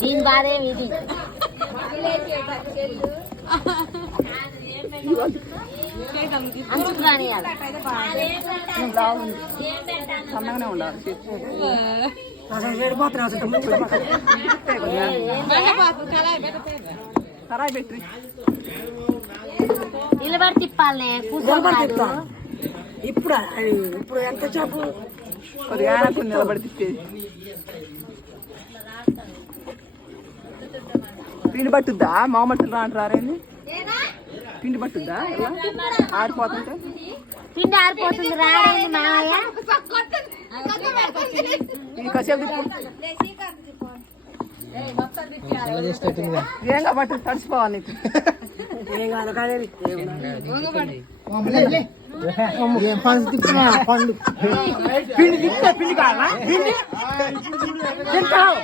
దీని బాధే ఇది అంచుకు రానియాలి సన్నగానే ఉండాలి. కరాయి పెట్టి నిలబడి తిప్పాలనే తిప్పాలి ఇప్పుడు ఇప్పుడు ఎంత చెప్పు కొద్దిగా నిలబడి తిప్పేది పిండి పట్టుద్దా మామట్టులు రాంటారేంది పిండి పట్టుద్దా ఆడిపోతుంటే పిండి ఆడిపోతుంది రాడేంది మామయ్య కసేపు ఏం కాబట్టి తడిసిపోవాలి నీకు. ఏం కాదు కానీ పిండి తిప్పితే పిండి? పిండి తింటావు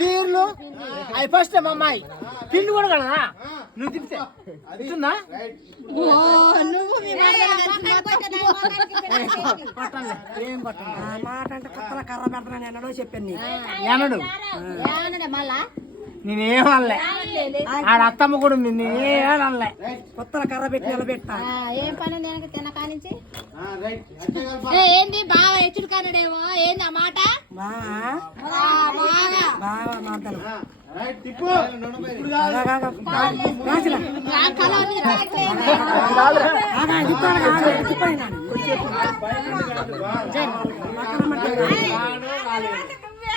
బీర్లు అవి ఫస్ట్ మా అమ్మాయి. పిండి కూడా కదా నువ్వు తిప్పితే ఆ మాట అంటే కొత్తల కర్ర పెడతానని ఎన్నడో చెప్పాను నీకు ఏమడు మళ్ళా నేనేం అనలే ఆడ అత్తమ్మ కూడా ఉంది నేనేం అనలే కొత్తల కర్ర పెట్టి నిలబెట్టా. ఏం పని నేను తిన్న కానించి ఏంది? బాగా కానడేమో ఏంది ఆ మాట? బాగా ఆ, బాగా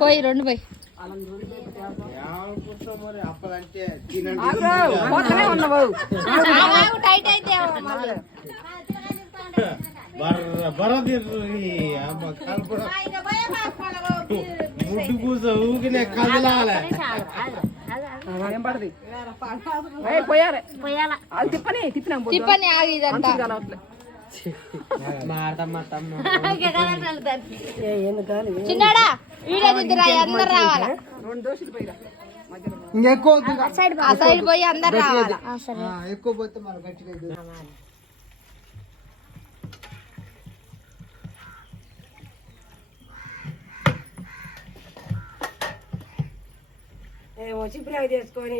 పోయి రెండు పోయి. టైట్ అయితే ముడ్డు కూస ఊకినే కదలాలే. పోయారే పోయాల. వాళ్ళు తిప్పని తిప్పినాం. తిప్పని ఆగి కానీ చిన్నాడా? వీడియో దిద్దురా అందరు రావాలా? ఇంకెక్కువ ఆ సైడ్ పోయి అందరు రావాలా? ఎక్కువ పోతే మన గట్టిగా వచ్చి బ్రేక్ చేసుకొని